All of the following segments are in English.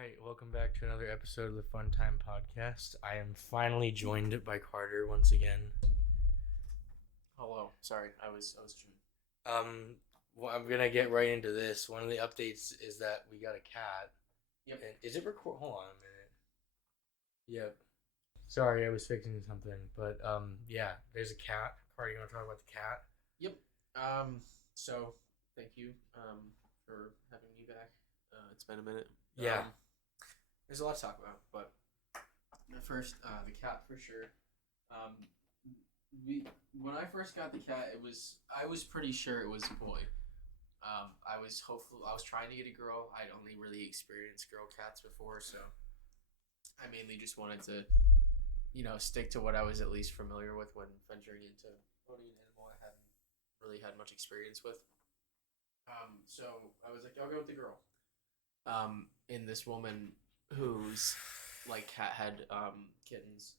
right, welcome back to another episode of the Fun Time Podcast. I am finally joined by Carter once again. Hello. Sorry, I was dreaming. Well, I'm gonna get right into this. One of the updates is that we got a cat. Yep. And is it record? Hold on a minute. Yep. Sorry, I was fixing something, but yeah, there's a cat. Carter, you want to talk about the cat? Yep. So thank you for having me back. It's been a minute. Yeah. There's a lot to talk about, but first, the cat for sure. When I first got the cat, I was pretty sure it was a boy. I was hopeful. I was trying to get a girl. I'd only really experienced girl cats before, so I mainly just wanted to, stick to what I was at least familiar with when venturing into owning an animal I hadn't really had much experience with. So I was like, I'll go with the girl. And this woman whose cat had kittens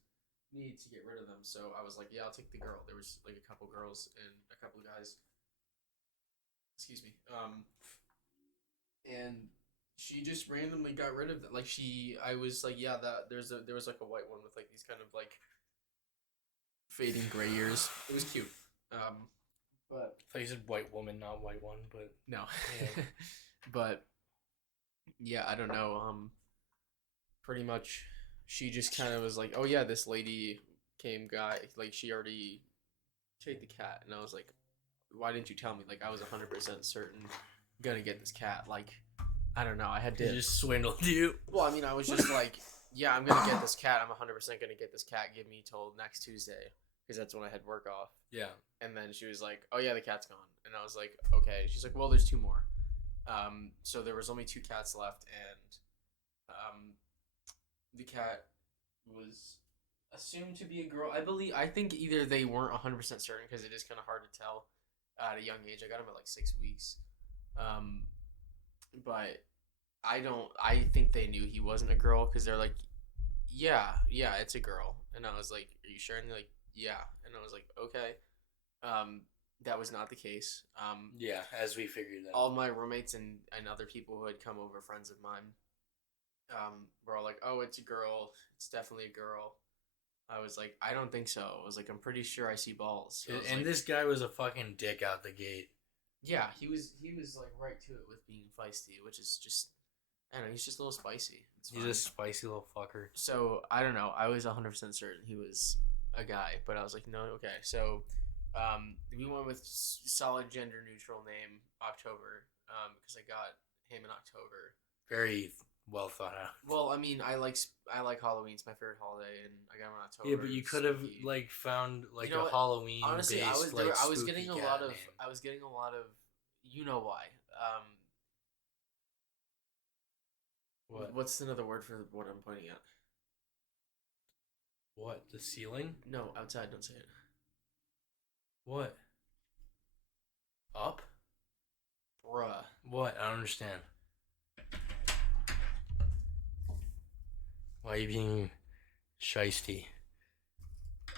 needed to get rid of them, so I was like, yeah, I'll take the girl. There was a couple girls and a couple of guys. Excuse me. And she just randomly got rid of them. I was like, yeah, there was a white one with these kind of fading gray ears. It was cute. But I thought you said white woman, not white one, but no. Yeah. But yeah, I don't know. Pretty much, she just kind of was like, oh yeah, this lady came guy. She already take the cat, and I was like, why didn't you tell me? I was 100% certain gonna get this cat. I don't know. I had to. It just swindled you. Well, I mean, I was just like, yeah, I'm gonna get this cat. I'm 100% gonna get this cat. Give me till next Tuesday, because that's when I had work off. Yeah. And then she was like, oh yeah, the cat's gone. And I was like, okay. She's like, well, there's two more. So there was only two cats left, and the cat was assumed to be a girl. I think either they weren't 100% certain, because it is kind of hard to tell at a young age. I got him at 6 weeks. But I think they knew he wasn't a girl, because they're like, yeah, it's a girl. And I was like, are you sure? And they're like, yeah. And I was like, okay. That was not the case. Yeah, as we figured that. All my roommates and other people who had come over, friends of mine, were all like, oh, it's a girl. It's definitely a girl. I was like, I don't think so. I was like, I'm pretty sure I see balls. And this guy was a fucking dick out the gate. Yeah, he was right to it with being feisty, which is just, I don't know, he's just a little spicy. He's a spicy little fucker. So, I don't know. I was 100% certain he was a guy, but I was like, no, okay. So, we went with solid gender neutral name, October, because I got him in October. Very well thought out. Well, I mean, I like Halloween. It's my favorite holiday, and I got him in October. Yeah, but you could have found a Halloween. Honestly, based, I was getting a lot of name. I was getting a lot of, you know why. What? What's another word for what I'm pointing at? What? The ceiling? No, outside. Don't say it. What? Up? Bruh. What? I don't understand. Why are you being shiesty?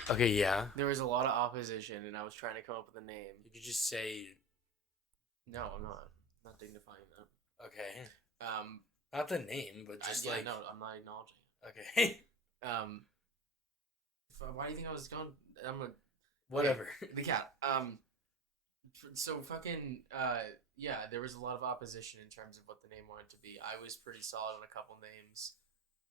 Okay, yeah. There was a lot of opposition, and I was trying to come up with a name. You could just say. No, I'm not. I'm not dignifying that. Okay. Not the name, but just no, I'm not acknowledging it. Okay. Why do you think I was going? Whatever. Okay, the cat. So fucking yeah, there was a lot of opposition in terms of what the name wanted to be. I was pretty solid on a couple names.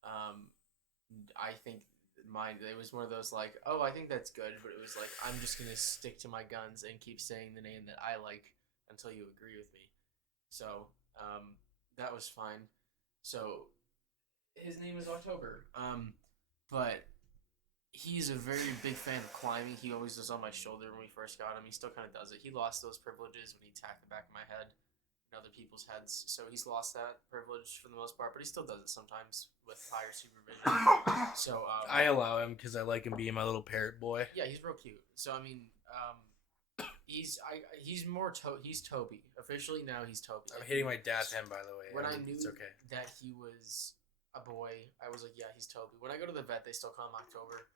I think it was one of those oh, I think that's good, but it was I'm just gonna stick to my guns and keep saying the name that I like until you agree with me. So that was fine. So his name is October. But he's a very big fan of climbing. He always was on my shoulder when we first got him. He still kind of does it. He lost those privileges when he attacked the back of my head and other people's heads. So he's lost that privilege for the most part, but he still does it sometimes with higher supervision. So I allow him because I like him being my little parrot boy. Yeah, he's real cute. So I mean, he's Toby. Officially now he's Toby. I'm hitting my dad's hand, by the way. When I knew it's okay. that he was a boy, I was like, yeah, he's Toby. When I go to the vet, they still call him October.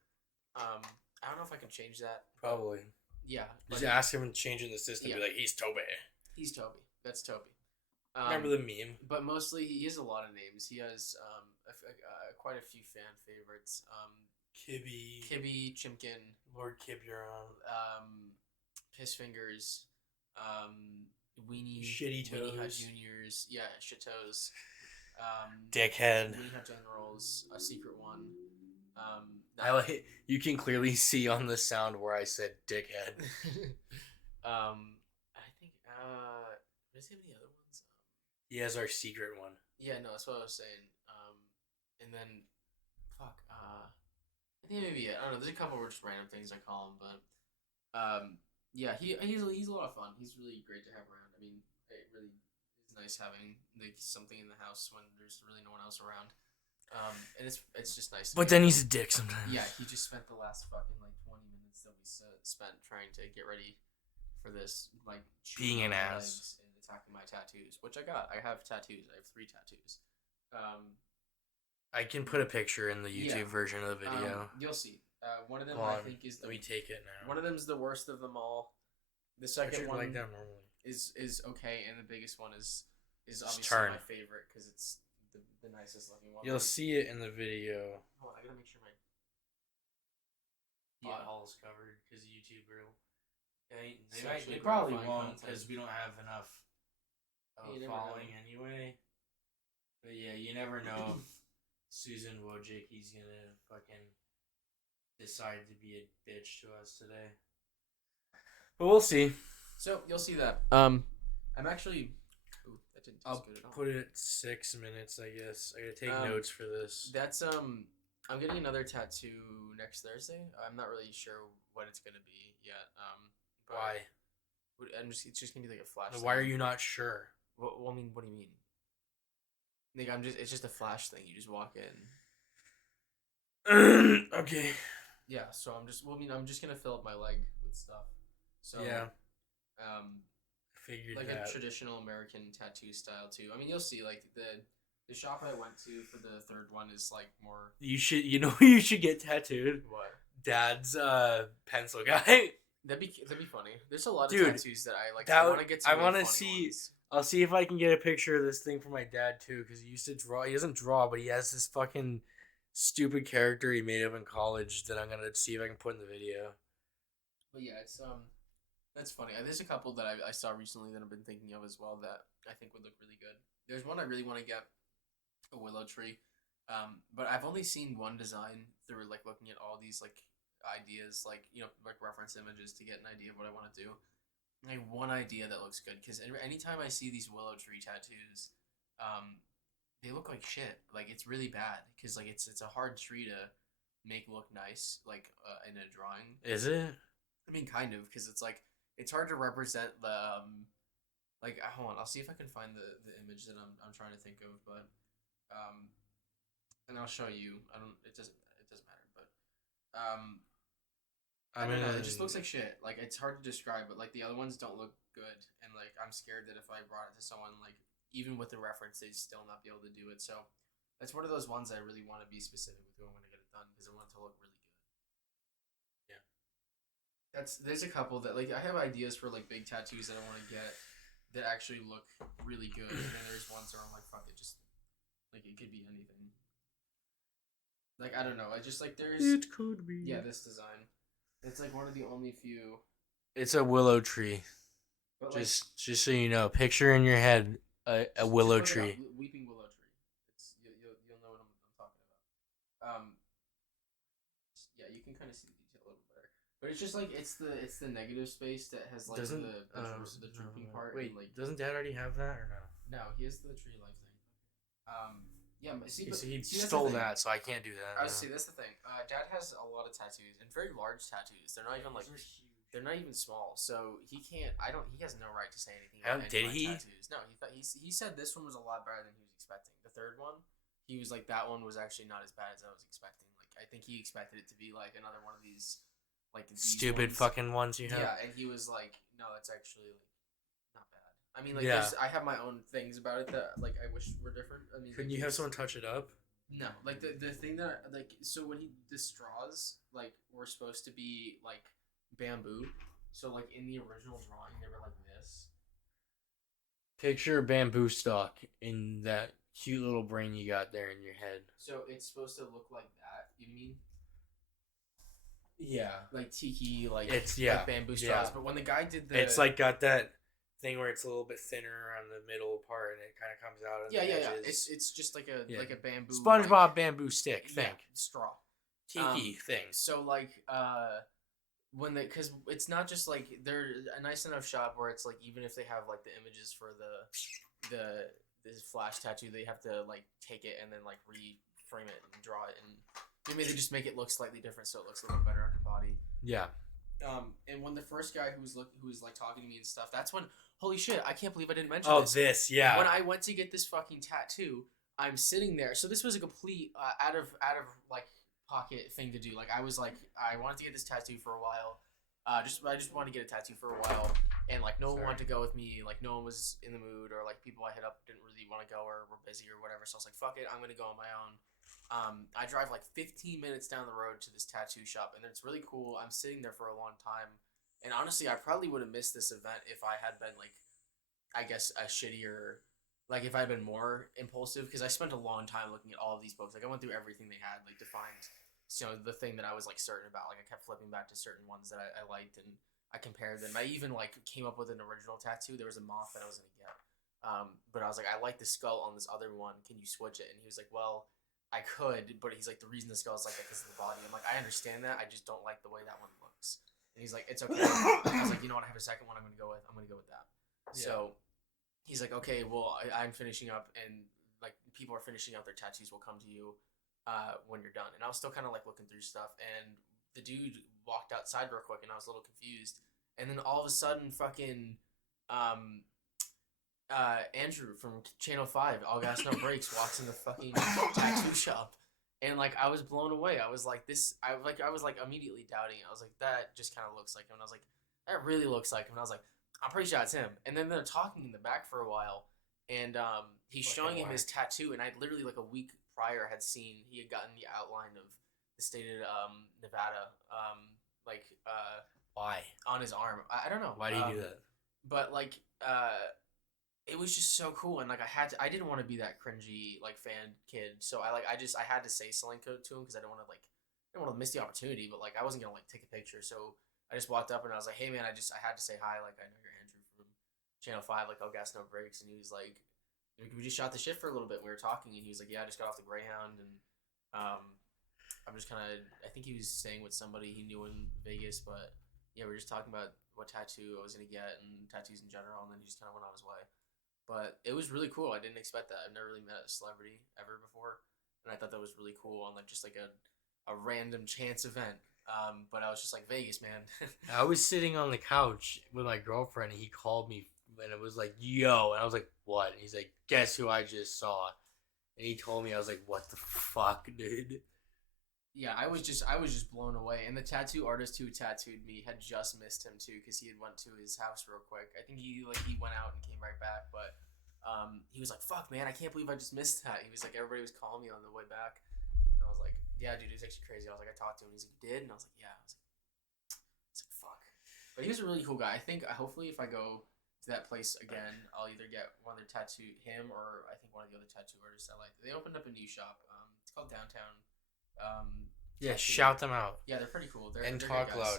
I don't know if I can change that. Probably. Yeah. Just ask him and change in the system. Yeah. Be like, he's Toby. He's Toby. That's Toby. Remember the meme? But mostly he has a lot of names. He has quite a few fan favorites. Kibby, Kibby, Chimkin, Lord Kibburon, Piss Fingers, Shitty Weenie Hut Toes, Juniors, yeah, Shit Toes, Dickhead. Weenie Hut Generals, a secret one. You can clearly see on the sound where I said dickhead. I think does he have any other ones? He has our secret one. Yeah, no, that's what I was saying. And then fuck, I think maybe I don't know. There's a couple of just random things I call him, but yeah, he's a lot of fun. He's really great to have around. I mean, it really is nice having like something in the house when there's really no one else around. And it's just nice. But then he's a dick sometimes. Yeah, he just spent the last fucking like 20 minutes that we spent trying to get ready for this, like being an ass and attacking my tattoos, which I got. I have tattoos. I have 3 tattoos. I can put a picture in the YouTube version of the video. You'll see. One of them I think is let me take it now. One of them is the worst of them all. The second one like that normally is okay, and the biggest one is obviously my favorite because it's the nicest looking one. You'll see it in the video. Oh, I gotta make sure my butthole is covered because YouTube rule. They probably won't because we don't have enough following anyway. But yeah, you never know if Susan Wojcicki's gonna fucking decide to be a bitch to us today. But we'll see. So you'll see that. I'm actually. Ooh, that didn't taste good at all. Put it at 6 minutes, I guess. I gotta take notes for this. That's I'm getting another tattoo next Thursday. I'm not really sure what it's gonna be yet. Why? It's just gonna be like a flash. Why are you not sure? Well, I mean, what do you mean? Like it's just a flash thing. You just walk in. Okay. Yeah. So I'm just gonna fill up my leg with stuff. So yeah. Figured like that. A traditional American tattoo style too. I mean, you'll see. Like the shop I went to for the third one is like more. You should get tattooed. What? Dad's pencil guy. That'd be funny. There's a lot of tattoos that I like. I want to get. I want to see. Ones. I'll see if I can get a picture of this thing for my dad too, because he used to draw. He doesn't draw, but he has this fucking stupid character he made up in college that I'm gonna see if I can put in the video. But yeah, it's that's funny. There's a couple that I saw recently that I've been thinking of as well that I think would look really good. There's one I really want to get, a willow tree, but I've only seen one design through like looking at all these like ideas, like like reference images to get an idea of what I want to do. Like one idea that looks good, because anytime I see these willow tree tattoos, they look like shit. Like it's really bad because like it's a hard tree to make look nice, like in a drawing. Is it? I mean, kind of, because it's like it's hard to represent the like. Hold on, I'll see if I can find the image that I'm trying to think of, but and I'll show you. It doesn't matter, but I don't know. It just looks like shit. Like it's hard to describe, but like the other ones don't look good, and like I'm scared that if I brought it to someone, like even with the reference, they'd still not be able to do it. So that's one of those ones I really want to be specific with who I'm going to get it done because I want it to look really good. Yeah. There's a couple that like I have ideas for like big tattoos that I want to get that actually look really good, and then there's ones where I'm like, fuck it, just like it could be anything. Like I don't know. I just like there's. It could be. Yeah, this design. It's like one of the only few. It's a willow tree. But just so you know, picture in your head a willow tree. Weeping willow tree. You'll know what I'm talking about. Yeah, you can kind of see the detail a little better. But it's just like it's the negative space that has like the drooping part. Wait, and, like, doesn't Dad already have that or no? No, he has the tree life thing. Yeah, but he stole that, so I can't do that. I was see, that's the thing. Dad has a lot of tattoos and very large tattoos. They're not even like they're not even small, so he can't. He has no right to say anything about any of my tattoos. No, he said this one was a lot better than he was expecting. The third one, he was like that one was actually not as bad as I was expecting. Like I think he expected it to be like another one of these like stupid fucking ones you have. Yeah, and he was like, no, that's actually like not bad. I mean, like, I have my own things about it that like I wish were different. I mean, couldn't you have someone touch it up? No, like the thing that like so when the straws like were supposed to be like bamboo, so like in the original drawing they were like this, Picture a bamboo stalk in that cute little brain you got there in your head. So it's supposed to look like that. You mean? Yeah. Like tiki, like it's like bamboo straws. But when the guy did the, it's like got that thing where it's a little bit thinner around the middle part and it kind of comes out of the edges. It's just like a bamboo SpongeBob like, bamboo stick thing. Straw. Tiki thing. So like when they, because it's not just like they're a nice enough shop where it's like even if they have like the images for the this flash tattoo, they have to like take it and then like reframe it and draw it, and maybe they just make it look slightly different so it looks a little better on your body. Yeah. And when the first guy who was like talking to me and stuff, that's when, holy shit, I can't believe I didn't mention this. Yeah. When I went to get this fucking tattoo, I'm sitting there. So this was a complete out of like pocket thing to do. Like I was like, I wanted to get this tattoo for a while. I just wanted to get a tattoo for a while, and like no one wanted to go with me. Like no one was in the mood, or like people I hit up didn't really want to go or were busy or whatever. So I was like, fuck it, I'm gonna go on my own. I drive like 15 minutes down the road to this tattoo shop, and it's really cool. I'm sitting there for a long time, and honestly, I probably would have missed this event if I had been like, I guess, a shittier, like if I had been more impulsive, because I spent a long time looking at all of these books. Like I went through everything they had, like defined, the thing that I was like certain about. Like I kept flipping back to certain ones that I liked, and I compared them. I even like came up with an original tattoo. There was a moth that I was gonna get, but I was like, I like the skull on this other one. Can you switch it? And he was like, well, I could, but he's like, the reason the skull is like that because of the body. I'm like, I understand that. I just don't like the way that one looks. And he's like, it's okay. I was like, you know what? I have a second one. I'm gonna go with that. Yeah. So he's like, okay, well, I'm finishing up, and like people are finishing out their tattoos. Will come to you when you're done. And I was still kind of like looking through stuff, and the dude walked outside real quick, and I was a little confused. And then all of a sudden, fucking Andrew from Channel 5, All Gas No Brakes, walks in the fucking tattoo shop, and like I was blown away. I was like, this. I was like immediately doubting it. I was like, that just kind of looks like him. And I was like, that really looks like him. And I was like, I'm pretty sure it's him. And then they're talking in the back for a while, and he's showing him his tattoo. And I literally like a week prior had seen he had gotten the outline of the state of Nevada, why on his arm. I don't know. Why do you do that? But like it was just so cool, and like I didn't want to be that cringy like fan kid, so I had to say something to him because I didn't want to miss the opportunity, but like I wasn't gonna like take a picture, so I just walked up and I was like, hey man, I had to say hi, like I know you're Andrew from Channel 5, like All Gas No Brakes, and he was like, we just shot the shit for a little bit, and we were talking, and he was like, yeah, I just got off the Greyhound, and I'm just kind of, I think he was staying with somebody he knew in Vegas, but yeah, we were just talking about what tattoo I was gonna get and tattoos in general, and then he just kind of went on his way. But it was really cool. I didn't expect that. I've never really met a celebrity ever before, and I thought that was really cool on like just like a random chance event. But I was just like, Vegas, man. I was sitting on the couch with my girlfriend, and he called me, and it was like, yo, and I was like, what? And he's like, guess who I just saw? And he told me, I was like, what the fuck, dude? Yeah, I was just blown away. And the tattoo artist who tattooed me had just missed him too, because he had went to his house real quick. I think he went out and came right back, but he was like, fuck man, I can't believe I just missed that. He was like, everybody was calling me on the way back. And I was like, yeah dude, it was actually crazy. I was like, I talked to him, he's like, you did? And I was like, yeah. I was like, fuck. But he was a really cool guy. I think hopefully if I go to that place again, I'll either get one of their him, or I think one of the other tattoo artists I like. They opened up a new shop. It's called Downtown. Yeah, shout them out. Yeah, they're pretty cool. They're talk good guys.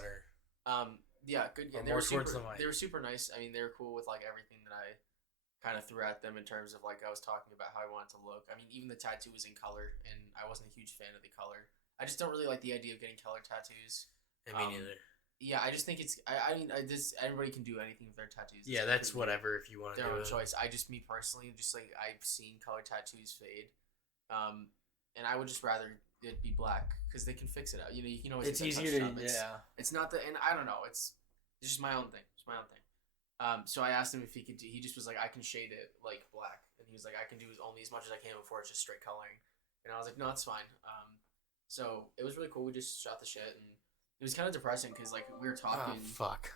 louder. Yeah, good. Yeah, they were super nice. I mean, they were cool with like everything that I kind of threw at them in terms of like I was talking about how I wanted to look. I mean, even the tattoo was in color, and I wasn't a huge fan of the color. I just don't really like the idea of getting color tattoos. Me neither. Yeah, I just think it's. I mean, everybody can do anything with their tattoos. Yeah, that's whatever if you want to do their own it. choice. Me personally, just like I've seen color tattoos fade, and I would just rather it be black because they can fix it out. You know, you can always. It's easier to It's not the, and I don't know. It's just my own thing. It's my own thing. So I asked him if he could do. He just was like, I can shade it like black, and he was like, I can do only as much as I can before it's just straight coloring. And I was like, no, it's fine. So it was really cool. We just shot the shit, and it was kind of depressing because like we were talking. Oh, fuck.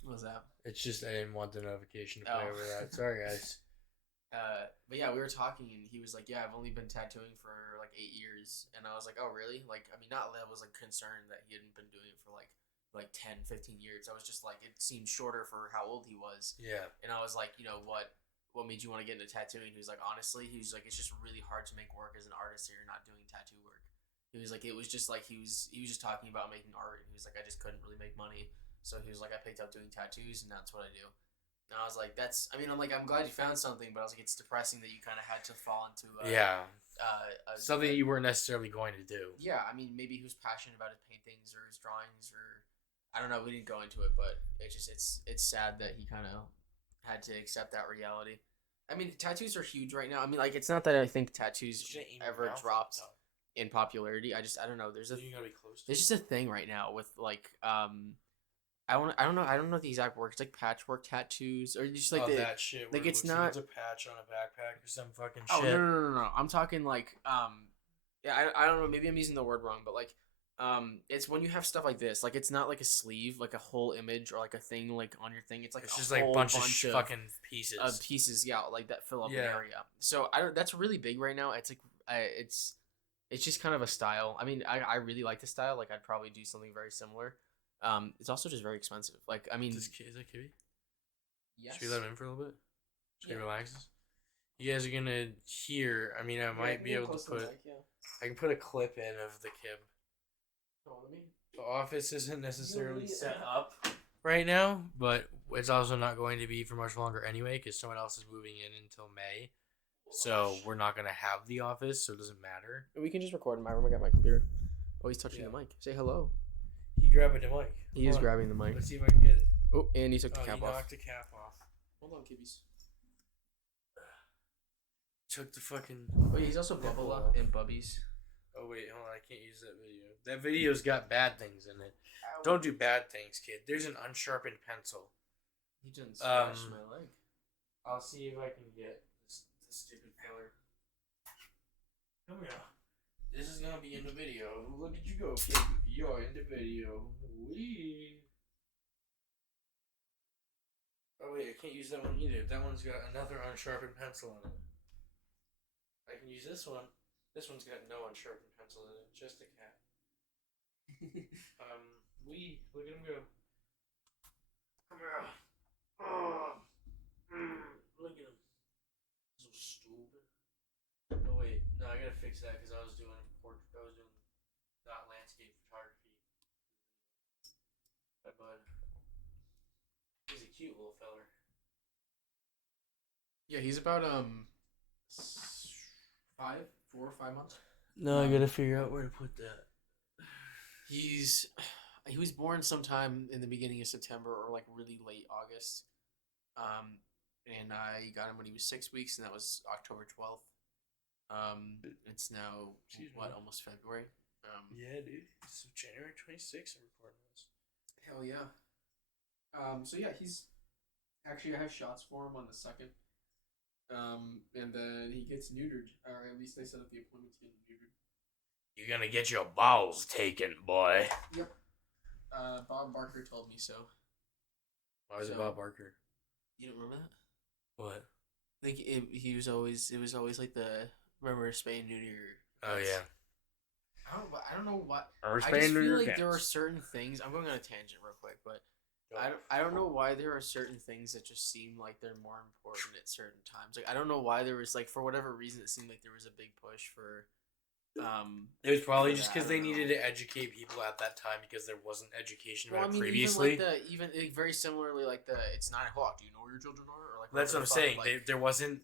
What was that? It's just I didn't want the notification to play over that. Sorry, guys. But yeah, we were talking, and he was like, yeah, I've only been tattooing for like 8 years. And I was like, oh, really? Like, I mean, not that I was like concerned that he hadn't been doing it for like 10, 15 years. I was just like, it seemed shorter for how old he was. Yeah. And I was like, you know what? what made you want to get into tattooing? He was like, honestly, he was like, it's just really hard to make work as an artist if you're not doing tattoo work. He was like, it was just like he was just talking about making art. He was like, I just couldn't really make money, so he was like, I picked up doing tattoos, and that's what I do. And I was like, that's. I mean, I'm glad you found something, but I was like, it's depressing that you kind of had to fall into something you weren't necessarily going to do. Yeah, I mean, maybe he was passionate about his paintings or his drawings, or I don't know. We didn't go into it, but it's sad that he kind of had to accept that reality. I mean, tattoos are huge right now. I mean, like, it's not that I think tattoos ever dropped in popularity. I don't know. There's just a thing right now with like I don't know the exact word. It's like patchwork tattoos or just like that shit. Like it's not a patch on a backpack or some fucking shit. Oh no. I'm talking like yeah, I don't know. Maybe I'm using the word wrong, but like it's when you have stuff like this. Like it's not like a sleeve, like a whole image or like a thing like on your thing. It's like it's just like a bunch of fucking pieces. Yeah, like that fill up an area. So that's really big right now. It's like it's just kind of a style. I mean, I really like the style. Like I'd probably do something very similar. It's also just very expensive. Like, I mean, is that Kibby? Yes. Should we let him in for a little bit? Should he relaxes? You guys are gonna hear. I mean, I might be able to put. I can put a clip in of the Kib. The office isn't necessarily set up right now, but it's also not going to be for much longer anyway, because someone else is moving in until May. So we're not gonna have the office, so it doesn't matter. We can just record in my room. I got my computer. Oh, he's touching the mic. Say hello. He grabbed the mic. He is grabbing the mic. Let's see if I can get it. Oh, and he took the cap off. Knocked the cap off. Hold on, kibbies. Took the fucking. Oh, he's also Bubba and Bubbies. Oh wait, hold on. I can't use that video. That video's got bad things in it. Ow. Don't do bad things, kid. There's an unsharpened pencil. He didn't scratch my leg. I'll see if I can get this stupid filler. Come here. This is gonna be in the video. Look at you go, kid. You're in the video. Wee. Oh wait, I can't use that one either. That one's got another unsharpened pencil on it. I can use this one. This one's got no unsharpened pencil in it. Just a cat. Wee. Look at him go. Come here. Oh. Look at him. So stupid. Oh wait, no, I gotta fix that because I was doing not landscape photography. My bud. He's a cute little feller. Yeah, he's about 4 or 5 months. No, I gotta figure out where to put that. He was born sometime in the beginning of September or like really late August. And I got him when he was 6 weeks, and that was October 12th. It's now almost February. Yeah, dude. It's January 26th. I'm recording this. Hell yeah. So yeah, he's actually I have shots for him on the 2nd. And then he gets neutered, or at least they set up the appointment to get him neutered. You're gonna get your balls taken, boy. Yep. Bob Barker told me so. Why was it Bob Barker? You don't remember that? What? I think it was always like the remember spay and neuter. Oh yeah. I don't know what. I just feel like there are certain things. I'm going on a tangent real quick, but I don't know why there are certain things that just seem like they're more important at certain times. Like I don't know why there was like for whatever reason it seemed like there was a big push for. It was probably just because they needed to educate people at that time because there wasn't education about it previously. Even very similarly, like it's 9 o'clock. Do you know where your children are? Or like that's what I'm saying. Like, there wasn't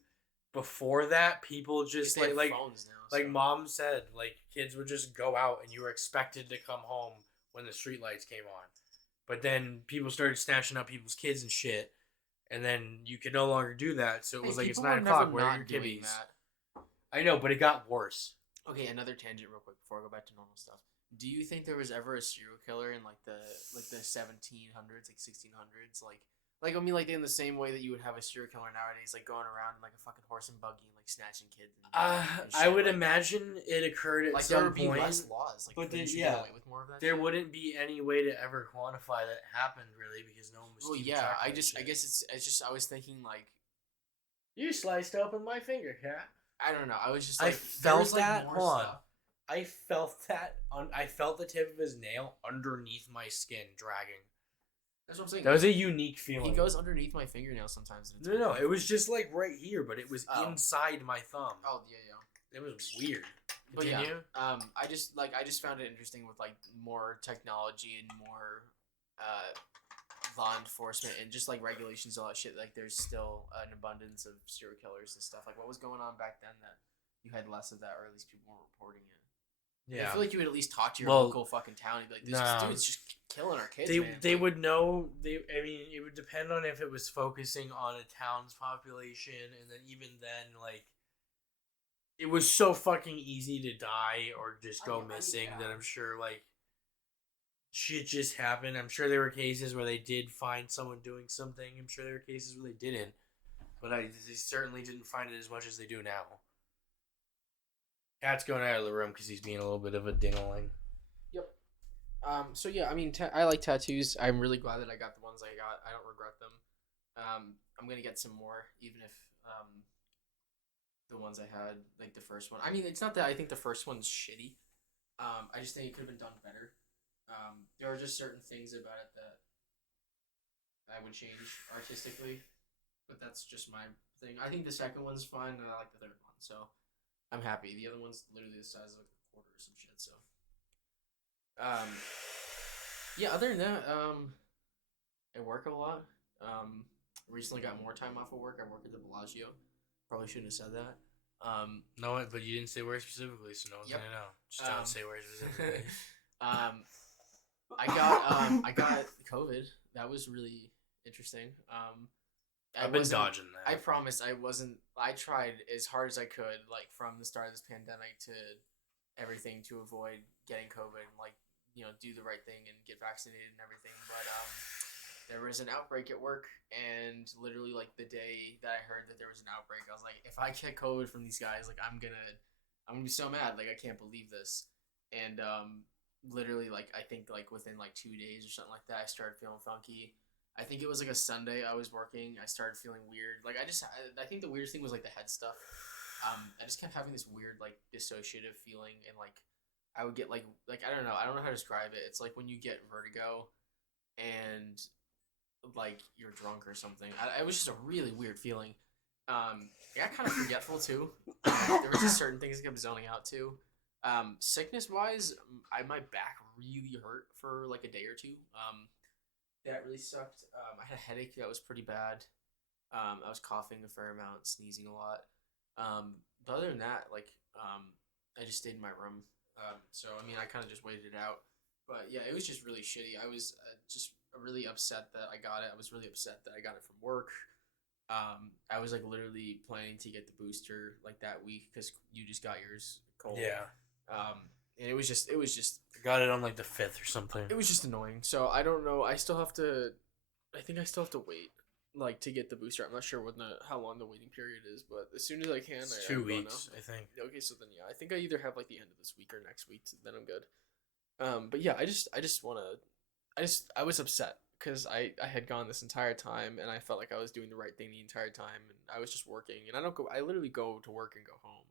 before that. People just like phones now, like mom said, like kids would just go out and you were expected to come home when the street lights came on. But then people started snatching up people's kids and shit, and then you could no longer do that. So it was like it's 9 o'clock. Where are your kiddies? I know, but it got worse. Okay, another tangent real quick before I go back to normal stuff. Do you think there was ever a serial killer in like the 1700s, like 1600s, like I mean like in the same way that you would have a serial killer nowadays, like going around in like a fucking horse and buggy and like snatching kids? And I would imagine it occurred at some point. There would be less laws, like, but then get away with more of that. There wouldn't be any way to ever quantify that happened really because no one was. Well, yeah, I guess it's just I was thinking like. You sliced open my finger, cat. I don't know. I was just like, I felt that. Hold on. I felt that. I felt the tip of his nail underneath my skin dragging. That's what I'm saying. That was a unique feeling. He goes underneath my fingernail sometimes. And it's no, it was just like right here, but it was inside my thumb. Oh yeah. It was weird. But yeah, I just found it interesting with like more technology and more law enforcement and just like regulations, all that shit. Like there's still an abundance of serial killers and stuff. Like what was going on back then that you had less of that, or at least people weren't reporting it. Yeah, I feel like you would at least talk to your local fucking town and be like, "This dude's just killing our kids." They would know. I mean, it would depend on if it was focusing on a town's population, and then even then, like, it was so fucking easy to die or just go missing that I'm sure like shit just happened. I'm sure there were cases where they did find someone doing something. I'm sure there were cases where they didn't, but they certainly didn't find it as much as they do now. Cat's going out of the room because he's being a little bit of a dingling. Yep. So yeah, I mean, I like tattoos. I'm really glad that I got the ones I got. I don't regret them. I'm gonna get some more, even if the ones I had, like the first one. I mean, it's not that I think the first one's shitty. I just think it could have been done better. There are just certain things about it that I would change artistically, but that's just my thing. I think the second one's fine, and I like the third one, so I'm happy. The other one's literally the size of like a quarter or some shit. So, yeah. Other than that, I work a lot. Recently got more time off of work. I work at the Bellagio. Probably shouldn't have said that. No, but you didn't say where specifically, so no one's gonna know. Just don't say where specifically. I got COVID. That was really interesting. I've been dodging that. I promise I wasn't. I tried as hard as I could, like from the start of this pandemic to everything, to avoid getting COVID and like do the right thing and get vaccinated and everything. But there was an outbreak at work, and literally like the day that I heard that there was an outbreak, I was like, if I get COVID from these guys, like I'm gonna be so mad. Like I can't believe this. And literally like I think like within like 2 days or something like that, I started feeling funky. I think it was like a Sunday I was working. I started feeling weird. Like I think the weirdest thing was like the head stuff. I just kept having this weird like dissociative feeling, and like I would get like I don't know how to describe it. It's like when you get vertigo and like you're drunk or something. It was just a really weird feeling. I got kind of forgetful too. There were just certain things I kept zoning out too. Sickness wise, my back really hurt for like a day or two. That really sucked. I had a headache that was pretty bad. I was coughing a fair amount, sneezing a lot. But other than that, like, I just stayed in my room. So I mean, I kind of just waited it out. But yeah, it was just really shitty. I was just really upset that I got it. I was really upset that I got it from work. I was like literally planning to get the booster like that week because you just got yours cold. Yeah. And it was just. I got it on like the 5th or something. It was just annoying. So I don't know. I think I still have to wait, like to get the booster. I'm not sure how long the waiting period is, but as soon as I can, it's 2 weeks, I think. Okay, so then yeah, I think I either have like the end of this week or next week. So then I'm good. But yeah, I was upset because I had gone this entire time and I felt like I was doing the right thing the entire time, and I was just working, and I literally go to work and go home.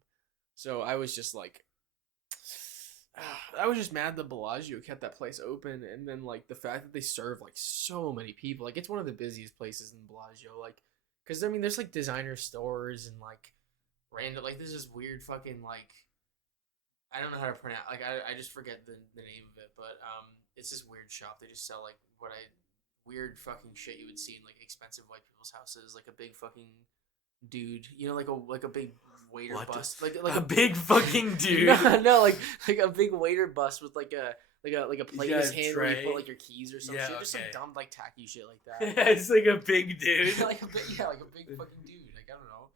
So I was just like, I was just mad the Bellagio kept that place open, and then like the fact that they serve like so many people. Like it's one of the busiest places in Bellagio. Like, because I mean, there's like designer stores and like random, like this is weird fucking like, I don't know how to pronounce. Like I just forget the name of it, but it's this weird shop. They just sell like weird fucking shit you would see in like expensive white people's houses, like a big fucking dude, like a big waiter bust, like a big fucking dude. no, like a big waiter bust with like a plate in his hand where you put like your keys or some shit, just some dumb like tacky shit like that. Yeah, it's like a big dude, like a big fucking dude. Like I don't know,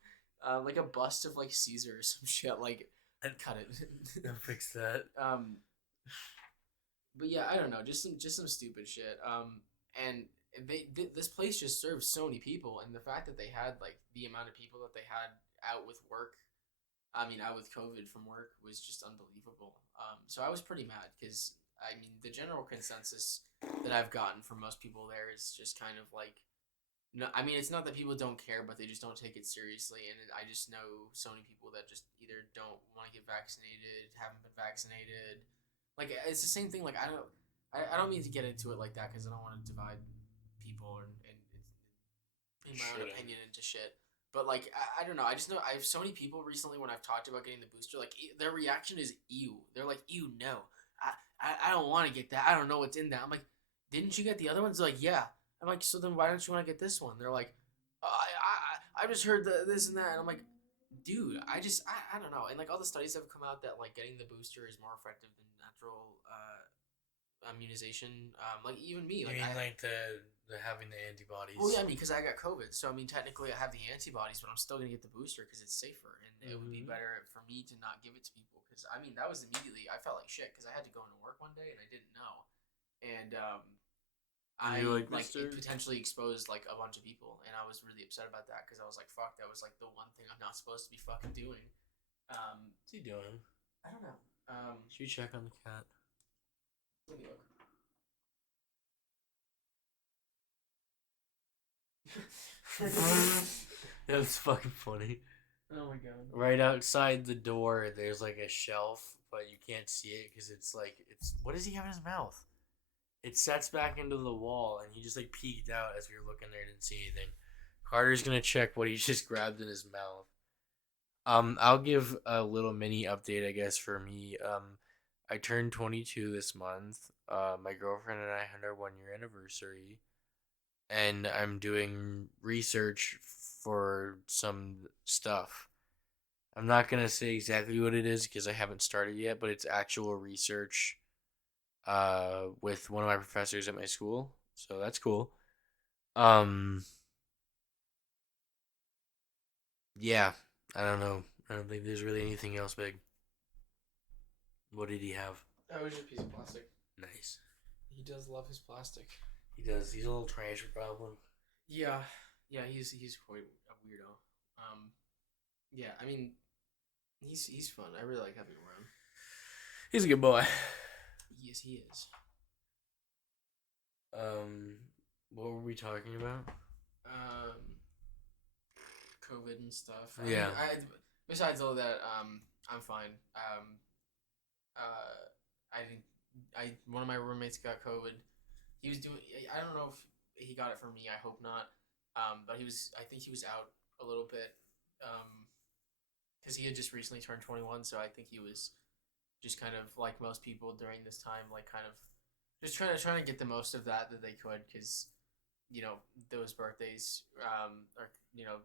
like a bust of like Caesar or some shit. Like cut it. I'll fix that. But yeah, I don't know, just some stupid shit. And this place just serves so many people, and the fact that they had like the amount of people that they had out with COVID from work was just unbelievable. So I was pretty mad because I mean the general consensus that I've gotten from most people there is just kind of like, no, I mean it's not that people don't care, but they just don't take it seriously, and I just know so many people that just either don't want to get vaccinated, haven't been vaccinated. Like it's the same thing. Like I don't mean to get into it like that because I don't want to divide people and in my own opinion into shit. But like I don't know. I just know I have so many people recently when I've talked about getting the booster, like their reaction is ew. They're like ew no. I don't want to get that. I don't know what's in that. I'm like, didn't you get the other ones? They're like, yeah. I'm like, so then why don't you want to get this one? They're like, I just heard this and that. And I'm like, dude, I don't know. And like all the studies have come out that like getting the booster is more effective than natural immunization. Like even me, like you mean like the having the antibodies? Well, yeah, I mean because I got COVID, so I mean technically I have the antibodies, but I'm still gonna get the booster because it's safer, and it would be better for me to not give it to people. Because I mean that was immediately I felt like shit because I had to go into work one day and I didn't know, and I like it potentially exposed like a bunch of people, and I was really upset about that because I was like, "Fuck, that was like the one thing I'm not supposed to be fucking doing." What's he doing? I don't know. Should we check on the cat? Let me look. That's fucking funny. Oh my god! Right outside the door, there's like a shelf, but you can't see it because it's what does he have in his mouth? It sets back into the wall, and he just like peeked out as we were looking there, didn't see anything. Carter's gonna check what he just grabbed in his mouth. I'll give a little mini update, I guess, for me. I turned 22 this month. My girlfriend and I had our 1 year anniversary, and I'm doing research for some stuff. I'm not gonna say exactly what it is because I haven't started yet, but it's actual research with one of my professors at my school, so that's cool. Yeah, I don't know. I don't think there's really anything else big. What did he have? That was just a piece of plastic. Nice. He does love his plastic. He does. He's a little trash problem. Yeah, he's quite a weirdo. Yeah, I mean, he's fun. I really like having him around. He's a good boy. Yes, he is. What were we talking about? COVID and stuff. Yeah. Besides all that, I'm fine. One of my roommates got COVID. He was doing. I don't know if he got it from me. I hope not. But I think he was out a little bit. Because he had just recently turned 21, so I think he was just kind of like most people during this time, like kind of just trying to get the most of that they could, because those birthdays, or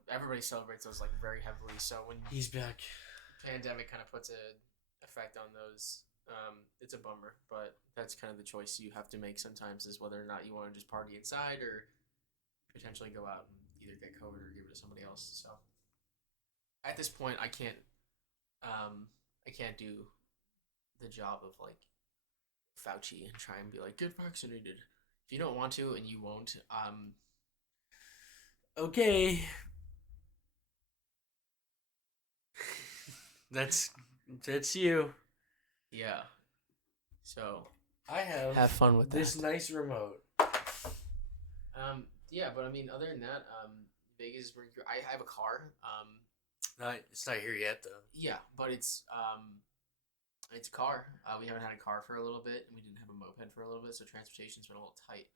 everybody celebrates those like very heavily. So when he's back, pandemic kind of puts a effect on those. It's a bummer, but that's kind of the choice you have to make sometimes, is whether or not you want to just party inside or potentially go out and either get COVID or give it to somebody else. So at this point, I can't do the job of like Fauci and try and be like, get vaccinated. If you don't want to and you won't, okay. That's you. Yeah. So I have fun with this that. nice remote. Yeah, but I mean, other than that, Vegas is I have a car. It's not here yet though. Yeah, but it's a car. We haven't had a car for a little bit, and we didn't have a moped for a little bit, so transportation's been a little tight.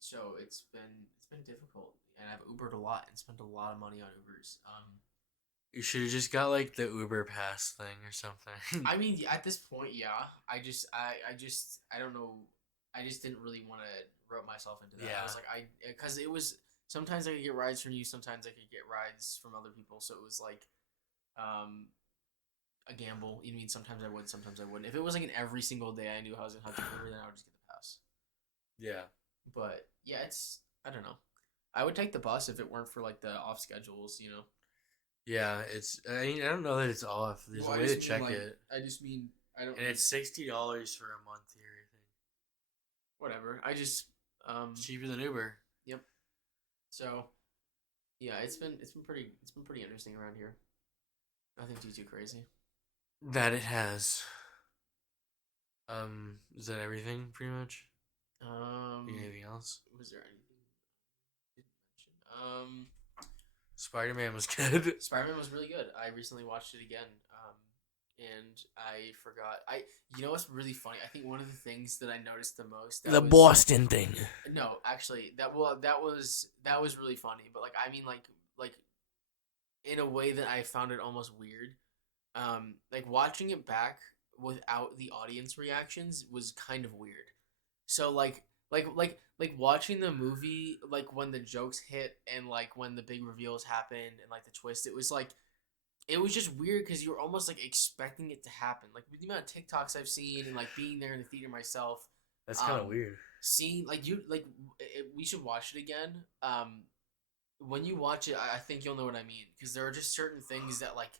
So it's been difficult, and I've Ubered a lot and spent a lot of money on Ubers. You should have just got like the Uber Pass thing or something. I mean, at this point, yeah. I don't know. I just didn't really want to rope myself into that. Yeah. I was like, because it was sometimes I could get rides from you, sometimes I could get rides from other people. So it was like, a gamble. You mean sometimes I would, sometimes I wouldn't. If it was like an every single day I knew I was gonna have to Uber, then I would just get the pass. Yeah. But yeah, I don't know. I would take the bus if it weren't for like the off schedules, Yeah, I don't know that it's off. There's a way to check it. I just mean I don't. And it's $60 for a month here, I think. Whatever. I just it's cheaper than Uber. Yep. So, yeah, it's been pretty interesting around here. Nothing too crazy. That it has. Is that everything pretty much? Anything else? Was there anything I didn't mention? Spider-Man was good. Spider-Man was really good. I recently watched it again. and I forgot. You know what's really funny? I think one of the things that I noticed the most The Boston thing. No, actually, that was really funny. But like, I mean, like in a way that I found it almost weird. Like watching it back without the audience reactions was kind of weird. So like watching the movie, like when the jokes hit and like when the big reveals happened and like the twist, it was just weird because you were almost like expecting it to happen. Like with the amount of TikToks I've seen and like being there in the theater myself. That's kind of weird. Seeing we should watch it again. When you watch it, I think you'll know what I mean because there are just certain things that like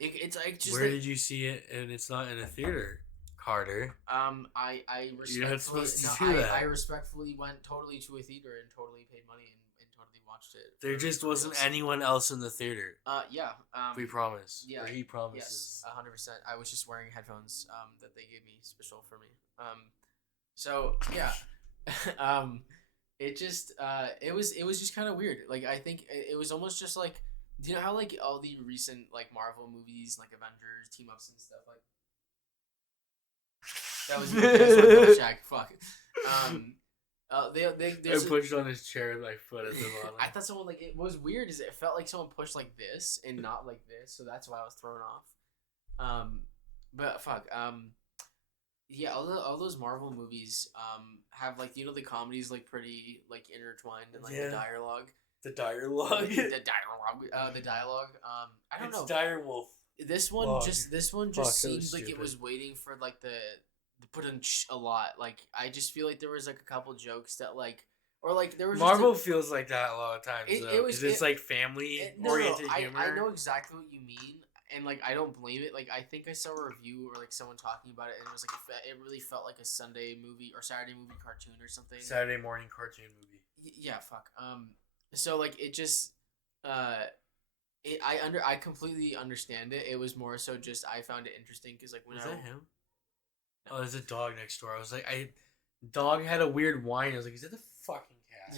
it's like just. Where did you see it? And it's not in a theater, Carter. I respectfully, you're not supposed to do that. I respectfully went totally to a theater and totally paid money and totally watched it. There just wasn't anyone else in the theater. Yeah. We promise. Yeah. Or he promises. Yes, 100%. I was just wearing headphones that they gave me special for me. So yeah. It just it was just kind of weird. Like I think it was almost just like, do you know how like all the recent like Marvel movies like Avengers team ups and stuff like that was Jack. Fuck. I pushed on his chair with my foot at the bottom. I thought someone like it was weird. Is it felt like someone pushed like this and not like this, so that's why I was thrown off. But fuck. Yeah, all those Marvel movies have like the comedies like pretty like intertwined and like the dialogue. The dialogue. The dialogue. I don't know. It's direwolf. This one just seems like it was waiting for like the put in a lot. Like I just feel like there was like a couple jokes that like or like there was Marvel feels like that a lot of times. It's like family oriented humor. I know exactly what you mean. And, like, I don't blame it. Like, I think I saw a review or, like, someone talking about it, and it was, like, it really felt like a Sunday movie or Saturday movie cartoon or something. Saturday morning cartoon movie. Yeah, fuck. So, like, it just, I completely understand it. It was more so just I found it interesting because, like, when Was that him? No. Oh, there's a dog next door. I was like, dog had a weird whine. I was like, is that the fucking cat?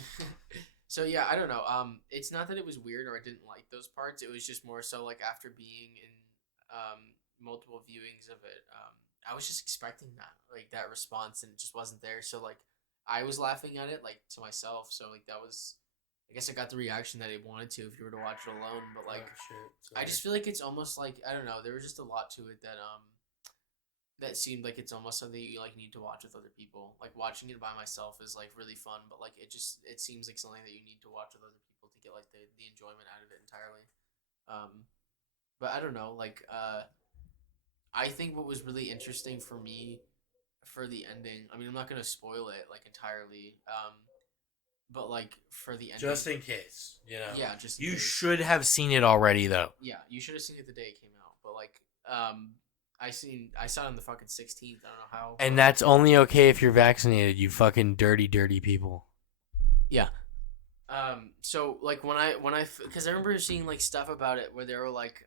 So yeah, I don't know. It's not that it was weird or I didn't like those parts. It was just more so like after being in multiple viewings of it, I was just expecting that response, and it just wasn't there. So like, I was laughing at it like to myself. So like that was, I guess I got the reaction that I wanted to if you were to watch it alone. But like, I just feel like it's almost like I don't know. There was just a lot to it that seemed like it's almost something you like need to watch with other people. Like watching it by myself is like really fun, but like it seems like something that you need to watch with other people to get like the enjoyment out of it entirely. But I don't know, like I think what was really interesting for me for the ending. I mean, I'm not gonna spoil it like entirely. But like for the ending, just in case, Yeah, just you should have seen it already though. Yeah, you should have seen it the day it came out. But like I saw it on the fucking 16th. I don't know how. And that's only okay if you're vaccinated, you fucking dirty people. Yeah. So like when I because I remember seeing like stuff about it where they were like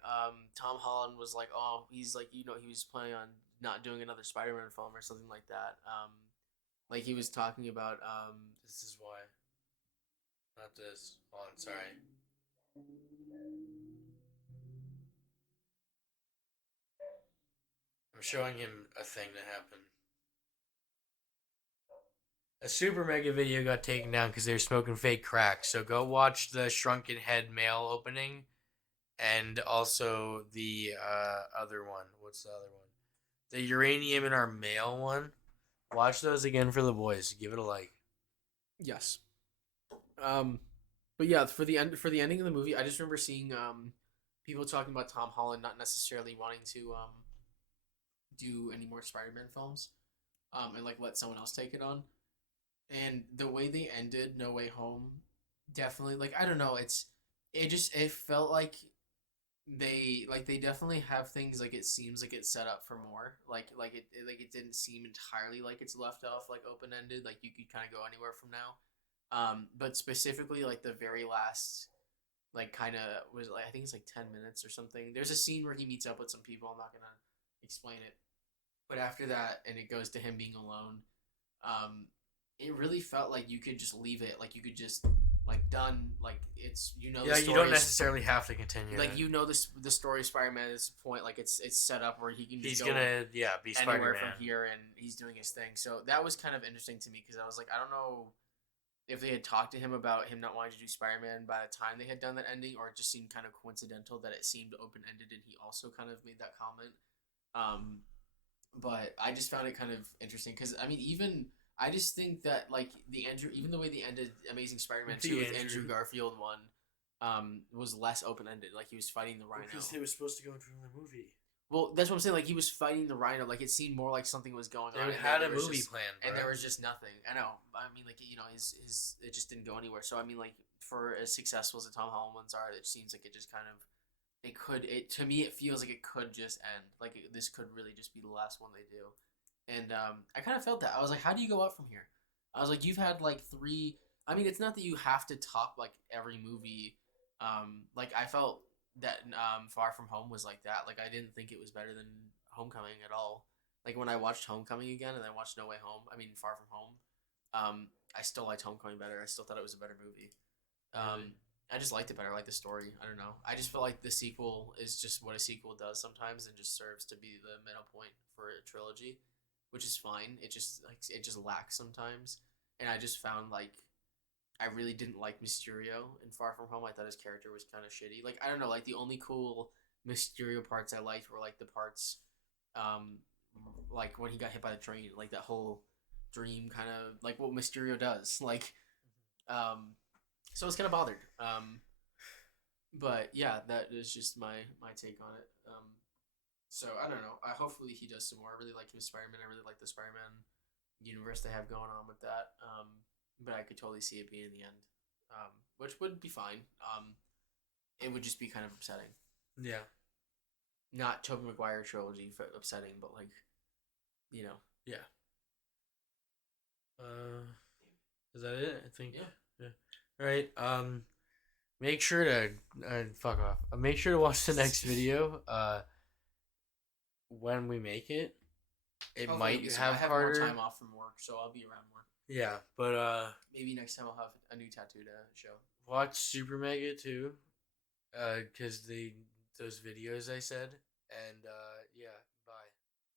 Tom Holland was like, oh, he's like, he was planning on not doing another Spider-Man film or something like that. Like he was talking about this is why. Not this. Hold on, sorry. I'm showing him a thing that happened. A super mega video got taken down because they were smoking fake crack. So go watch the Shrunken Head male opening, and also the other one. What's the other one? The Uranium in Our Mail one. Watch those again for the boys. Give it a like. Yes. But yeah, for the ending of the movie, I just remember seeing people talking about Tom Holland not necessarily wanting to do any more Spider-Man films, and like let someone else take it on. And the way they ended No Way Home, definitely like I don't know, it felt like they definitely have things like it seems like it's set up for more like it didn't seem entirely like it's left off like open ended, like you could kind of go anywhere from now. But specifically like the very last like kind of was like I think it's like 10 minutes or something. There's a scene where he meets up with some people. I'm not gonna explain it, but after that and it goes to him being alone, it really felt like you could just leave it, like you could just like done. Like it's Yeah, you don't necessarily have to continue. Like the story of Spider-Man at this point, like it's set up where he can just go be anywhere Spider-Man from here, and he's doing his thing. So that was kind of interesting to me because I was like, I don't know if they had talked to him about him not wanting to do Spider-Man by the time they had done that ending, or it just seemed kind of coincidental that it seemed open-ended, and he also kind of made that comment. But I just found it kind of interesting because I mean, even I just think that like even the way they ended Amazing Spider-Man 2 with Andrew Garfield one, was less open-ended. Like he was fighting the Rhino. Because they were supposed to go into the movie. Well, that's what I'm saying. Like he was fighting the Rhino. Like it seemed more like something was going on. They had a movie plan, and there was just nothing. I know. I mean, like his it just didn't go anywhere. So I mean, like for as successful as the Tom Holland ones are, it seems like it just kind of to me it feels like it could just end. Like this could really just be the last one they do. And I kind of felt that. I was like, how do you go up from here? I was like, you've had like 3. I mean, it's not that you have to top like every movie. Like I felt that Far From Home was like that. Like I didn't think it was better than Homecoming at all. Like when I watched Homecoming again and I watched No Way Home, I mean Far From Home, I still liked Homecoming better. I still thought it was a better movie. I just liked it better. I like the story. I don't know. I just feel like the sequel is just what a sequel does sometimes and just serves to be the middle point for a trilogy, which is fine. It just lacks sometimes. And I just found like I really didn't like Mysterio in Far From Home. I thought his character was kind of shitty. Like I don't know, like the only cool Mysterio parts I liked were like the parts like when he got hit by the train, like that whole dream kind of like what Mysterio does. Like so I was kind of bothered. But yeah, that is just my take on it. So I don't know. Hopefully he does some more. I really like him as Spider-Man. I really like the Spider-Man universe they have going on with that. But I could totally see it being the end, which would be fine. It would just be kind of upsetting. Yeah. Not Tobey Maguire trilogy upsetting, but like, Yeah. Is that it? I think. Yeah. All right. Make sure to fuck off. Make sure to watch the next video. When we make it, might have more time off from work, so I'll be around more. Yeah, but maybe next time I'll have a new tattoo to show. Watch Super Mega too, because those videos I said, and yeah.